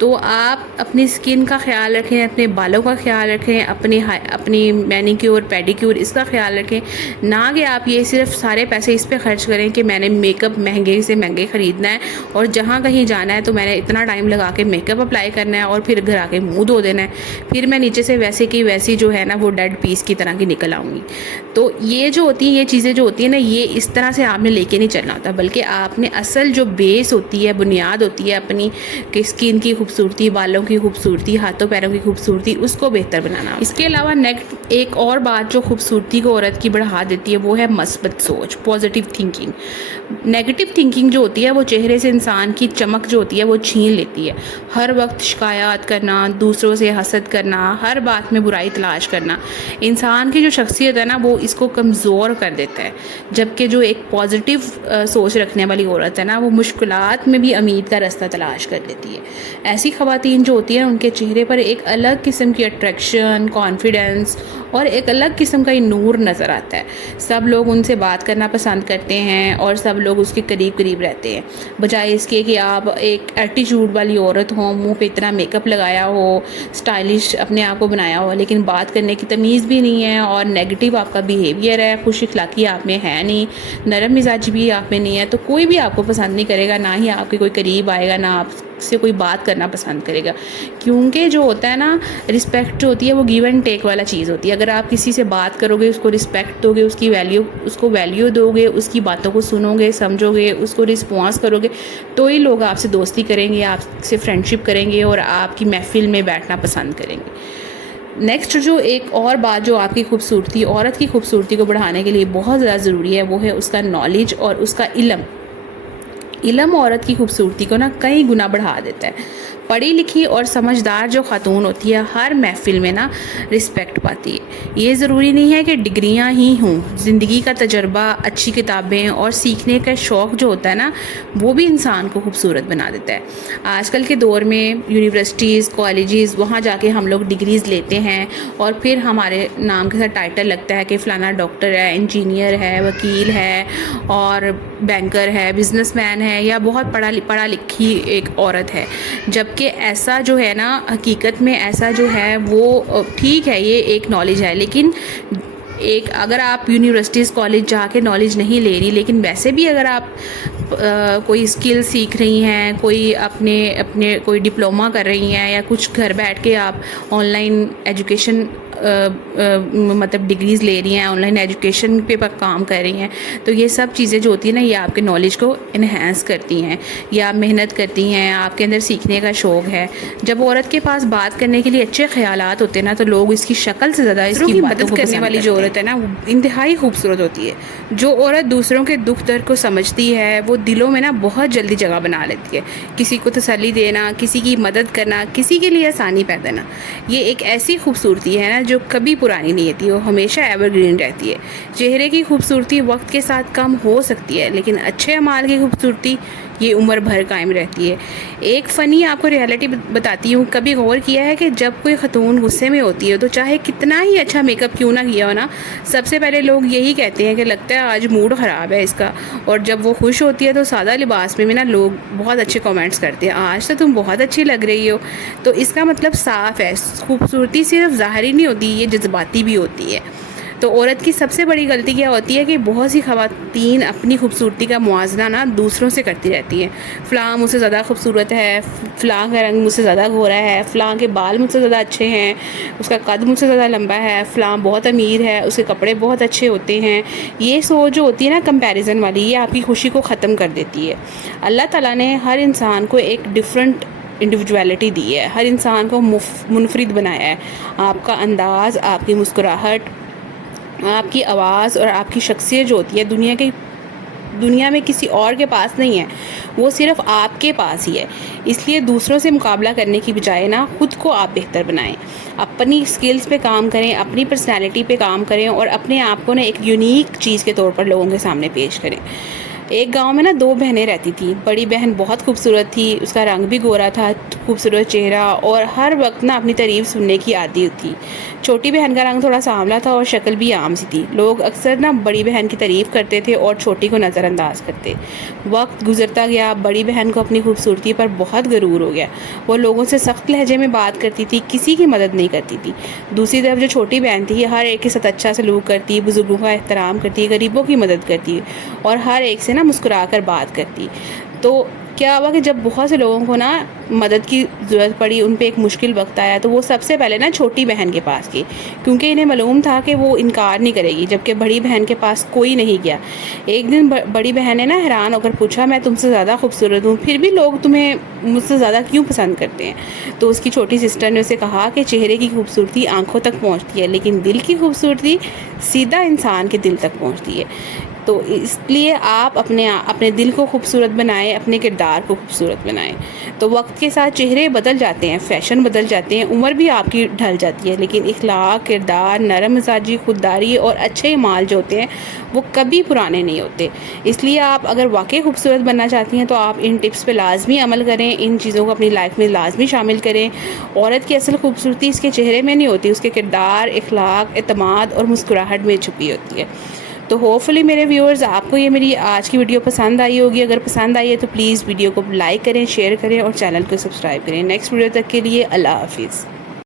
تو آپ اپنی اسکن کا خیال رکھیں، اپنے بالوں کا خیال رکھیں، اپنی مینیکیور پیڈیکیور اس کا خیال رکھیں، نہ کہ آپ یہ صرف سارے پیسے اس پہ خرچ کریں کہ میں نے میک اپ مہنگے سے مہنگے خریدنا ہے اور جہاں کہیں جانا ہے تو میں نے اتنا ٹائم لگا کے میک اپ اپلائی کرنا ہے اور پھر گھر آ کے منہ دھو دینا ہے، پھر میں نیچے سے ویسے کی ویسی جو ہے نا وہ ڈیڈ پیس کی طرح کی نکل آؤں گی۔ تو یہ جو ہوتی ہیں، یہ چیزیں جو ہوتی ہیں نا، یہ اس طرح سے آپ نے لے کے نہیں چلنا ہوتا، بلکہ آپ نے اصل جو بیس ہوتی ہے، بنیاد ہوتی ہے اپنی، کہ اسکن کی خوبصورتی، بالوں کی خوبصورتی، ہاتھوں پیروں کی خوبصورتی، اس کو بہتر بنانا۔ اس کے علاوہ ایک اور بات جو خوبصورتی کو عورت کی بڑھا دیتی ہے وہ ہے مثبت سوچ، پازیٹیو تھنکنگ۔ نیگیٹو تھنکنگ جو ہوتی ہے وہ چہرے سے انسان کی چمک جو ہوتی ہے وہ چھین لیتی ہے۔ ہر وقت شکایات کرنا، دوسروں سے حسد کرنا، ہر بات میں برائی تلاش کرنا انسان کی جو شخصیت ہے نا وہ اس کو کمزور کر دیتا ہے، جبکہ جو ایک پازیٹیو سوچ رکھنے والی عورت ہے نا وہ مشکلات میں بھی امید کا راستہ تلاش کر لیتی ہے۔ ایسی خواتین جو ہوتی ہیں ان کے چہرے پر ایک الگ قسم کی اٹریکشن، کانفیڈنس اور ایک الگ قسم کا نور نظر آتا ہے۔ سب لوگ ان سے بات کرنا پسند کرتے ہیں اور سب لوگ اس کے قریب قریب رہتے ہیں، بجائے اس کے کہ آپ ایک ایٹیٹیوڈ والی عورت ہوں، منہ پہ اتنا میک اپ لگایا ہو، اسٹائلش اپنے آپ کو بنایا ہو، لیکن بات کرنے کی تمیز بھی نہیں ہے اور نیگیٹو آپ کا بیہیویئر ہے، خوش اخلاقی آپ میں ہے نہیں، نرم مزاج بھی آپ میں نہیں ہے، تو کوئی بھی آپ کو پسند نہیں کرے گا، نہ ہی آپ کے کوئی قریب آئے گا، نہ آپ سے کوئی بات کرنا پسند کرے گا۔ کیونکہ جو ہوتا ہے نا، رسپیکٹ جو ہوتی ہے وہ گیو اینڈ ٹیک والا چیز ہوتی ہے۔ اگر آپ کسی سے بات کرو گے، اس کو رسپیکٹ دو گے، اس کو ویلیو دو گے، اس کی باتوں کو سنو گے، سمجھو گے، اس کو رسپانس کرو گے، تو ہی لوگ آپ سے دوستی کریں گے، آپ سے فرینڈشپ کریں گے اور آپ کی محفل میں بیٹھنا پسند کریں گے۔ نیکسٹ جو ایک اور بات جو آپ کی خوبصورتی، عورت کی خوبصورتی کو بڑھانے کے لیے بہت زیادہ ضروری ہے، وہ ہے اس کا نالج اور اس کا علم۔ علم عورت کی خوبصورتی کو نا کئی گنا بڑھا دیتا ہے۔ پڑھی لکھی اور سمجھدار جو خاتون ہوتی ہے ہر محفل میں نا رسپیکٹ پاتی ہے۔ یہ ضروری نہیں ہے کہ ڈگریاں ہی ہوں، زندگی کا تجربہ، اچھی کتابیں اور سیکھنے کا شوق جو ہوتا ہے نا وہ بھی انسان کو خوبصورت بنا دیتا ہے۔ آج کل کے دور میں یونیورسٹیز، کالجز، وہاں جا کے ہم لوگ ڈگریز لیتے ہیں اور پھر ہمارے نام کے ساتھ ٹائٹل لگتا ہے کہ فلانا ڈاکٹر ہے، انجینئر ہے، وکیل ہے اور بینکر ہے، بزنس مین ہے یا بہت پڑھا لکھی ایک عورت ہے، جبکہ ایسا جو ہے نا حقیقت میں ایسا جو ہے وہ ٹھیک ہے، یہ ایک نالج ہے، لیکن اگر آپ یونیورسٹیز کالج جا کے نالج نہیں لے رہی، لیکن ویسے بھی اگر آپ کوئی اسکل سیکھ رہی ہیں، کوئی اپنے کوئی ڈپلومہ کر رہی ہیں یا کچھ گھر بیٹھ کے آپ آن لائن ایجوکیشن مطلب ڈگریز لے رہی ہیں، آن لائن ایجوکیشن پہ کام کر رہی ہیں، تو یہ سب چیزیں جو ہوتی ہیں نا یہ آپ کے نالج کو انہینس کرتی ہیں، یا آپ محنت کرتی ہیں، آپ کے اندر سیکھنے کا شوق ہے۔ جب عورت کے پاس بات کرنے کے لیے اچھے خیالات ہوتے ہیں نا تو لوگ اس کی شکل سے زیادہ اس کی مدد کرنے والی جو عورت ہے نا وہ انتہائی خوبصورت ہوتی ہے۔ جو عورت دوسروں کے دکھ درد کو سمجھتی ہے وہ دلوں میں نا بہت جلدی جگہ بنا لیتی ہے۔ کسی کو تسلی دینا، کسی کی مدد کرنا، کسی کے لیے آسانی پیدا کرنا، یہ ایک ایسی خوبصورتی ہے نا جو کبھی پرانی نہیں ہوتی، وہ ہمیشہ ایور گرین رہتی ہے۔ چہرے کی خوبصورتی وقت کے ساتھ کم ہو سکتی ہے، لیکن اچھے اعمال کی خوبصورتی یہ عمر بھر قائم رہتی ہے۔ ایک فنی آپ کو ریالٹی بتاتی ہوں، کبھی غور کیا ہے کہ جب کوئی خاتون غصے میں ہوتی ہے تو چاہے کتنا ہی اچھا میک اپ کیوں نہ کیا ہو نا، سب سے پہلے لوگ یہی کہتے ہیں کہ لگتا ہے آج موڈ خراب ہے اس کا، اور جب وہ خوش ہوتی ہے تو سادہ لباس میں بھی نا لوگ بہت اچھے کامنٹس کرتے ہیں، آج تو تم بہت اچھی لگ رہی ہو۔ تو اس کا مطلب صاف ہے، خوبصورتی صرف ظاہری نہیں ہوتی، یہ جذباتی بھی ہوتی ہے۔ تو عورت کی سب سے بڑی غلطی کیا ہوتی ہے کہ بہت سی خواتین اپنی خوبصورتی کا موازنہ نا دوسروں سے کرتی رہتی ہیں۔ فلاں مجھ سے زیادہ خوبصورت ہے، فلاں کا رنگ مجھ سے زیادہ گورا ہے، فلاں کے بال مجھ سے زیادہ اچھے ہیں، اس کا قد مجھ سے زیادہ لمبا ہے، فلاں بہت امیر ہے، اس کے کپڑے بہت اچھے ہوتے ہیں۔ یہ سوچ جو ہوتی ہے نا کمپیریزن والی، یہ آپ کی خوشی کو ختم کر دیتی ہے۔ اللہ تعالیٰ نے ہر انسان کو ایک ڈفرینٹ انڈیویجویلٹی دی ہے، ہر انسان کو منفرد بنایا ہے۔ آپ کا انداز، آپ کی مسکراہٹ، آپ کی آواز اور آپ کی شخصیت جو ہوتی ہے دنیا میں کسی اور کے پاس نہیں ہے، وہ صرف آپ کے پاس ہی ہے۔ اس لیے دوسروں سے مقابلہ کرنے کی بجائے نا خود کو آپ بہتر بنائیں، اپنی سکلز پہ کام کریں، اپنی پرسنالٹی پہ کام کریں اور اپنے آپ کو نا ایک یونیک چیز کے طور پر لوگوں کے سامنے پیش کریں۔ ایک گاؤں میں نا 2 بہنیں رہتی تھیں. بڑی بہن بہت خوبصورت تھی, اس کا رنگ بھی گورا تھا, خوبصورت چہرہ, اور ہر وقت نا اپنی تعریف سننے کی عادی تھی. چھوٹی بہن کا رنگ تھوڑا سانولا تھا اور شکل بھی عام سی تھی. لوگ اکثر نا بڑی بہن کی تعریف کرتے تھے اور چھوٹی کو نظر انداز کرتے. وقت گزرتا گیا, بڑی بہن کو اپنی خوبصورتی پر بہت غرور ہو گیا. وہ لوگوں سے سخت لہجے میں بات کرتی تھی, کسی کی مدد نہیں کرتی تھی. دوسری طرف جو چھوٹی بہن تھی, ہر ایک کے ساتھ اچھا سلوک کرتی, بزرگوں کا احترام کرتی, غریبوں کی مدد کرتی اور ہر ایک سے نا مسکرا کر بات کرتی. تو کیا ہوا کہ جب بہت سے لوگوں کو نا مدد کی ضرورت پڑی, ان پہ ایک مشکل وقت آیا, تو وہ سب سے پہلے نا چھوٹی بہن کے پاس گئی, کیونکہ انہیں معلوم تھا کہ وہ انکار نہیں کرے گی, جبکہ بڑی بہن کے پاس کوئی نہیں گیا. ایک دن بڑی بہن نے نا حیران ہو کر پوچھا, میں تم سے زیادہ خوبصورت ہوں, پھر بھی لوگ تمہیں مجھ سے زیادہ کیوں پسند کرتے ہیں؟ تو اس کی چھوٹی سسٹر نے اسے کہا کہ چہرے کی خوبصورتی آنکھوں تک پہنچتی ہے, لیکن دل کی خوبصورتی سیدھا انسان کے دل تک پہنچتی ہے. تو اس لیے آپ اپنے دل کو خوبصورت بنائیں, اپنے کردار کو خوبصورت بنائیں. تو وقت کے ساتھ چہرے بدل جاتے ہیں, فیشن بدل جاتے ہیں, عمر بھی آپ کی ڈھل جاتی ہے, لیکن اخلاق, کردار, نرم مزاجی, خودداری اور اچھے اعمال جو ہوتے ہیں وہ کبھی پرانے نہیں ہوتے. اس لیے آپ اگر واقعی خوبصورت بننا چاہتی ہیں تو آپ ان ٹپس پہ لازمی عمل کریں, ان چیزوں کو اپنی لائف میں لازمی شامل کریں. عورت کی اصل خوبصورتی اس کے چہرے میں نہیں ہوتی, اس کے کردار, اخلاق, اعتماد اور مسکراہٹ میں چھپی ہوتی ہے. تو ہوپ فلی میرے ویورز آپ کو یہ میری آج کی ویڈیو پسند آئی ہوگی. اگر پسند آئی ہے تو پلیز ویڈیو کو لائک کریں, شیئر کریں اور چینل کو سبسکرائب کریں. نیکسٹ ویڈیو تک کے لیے اللہ حافظ.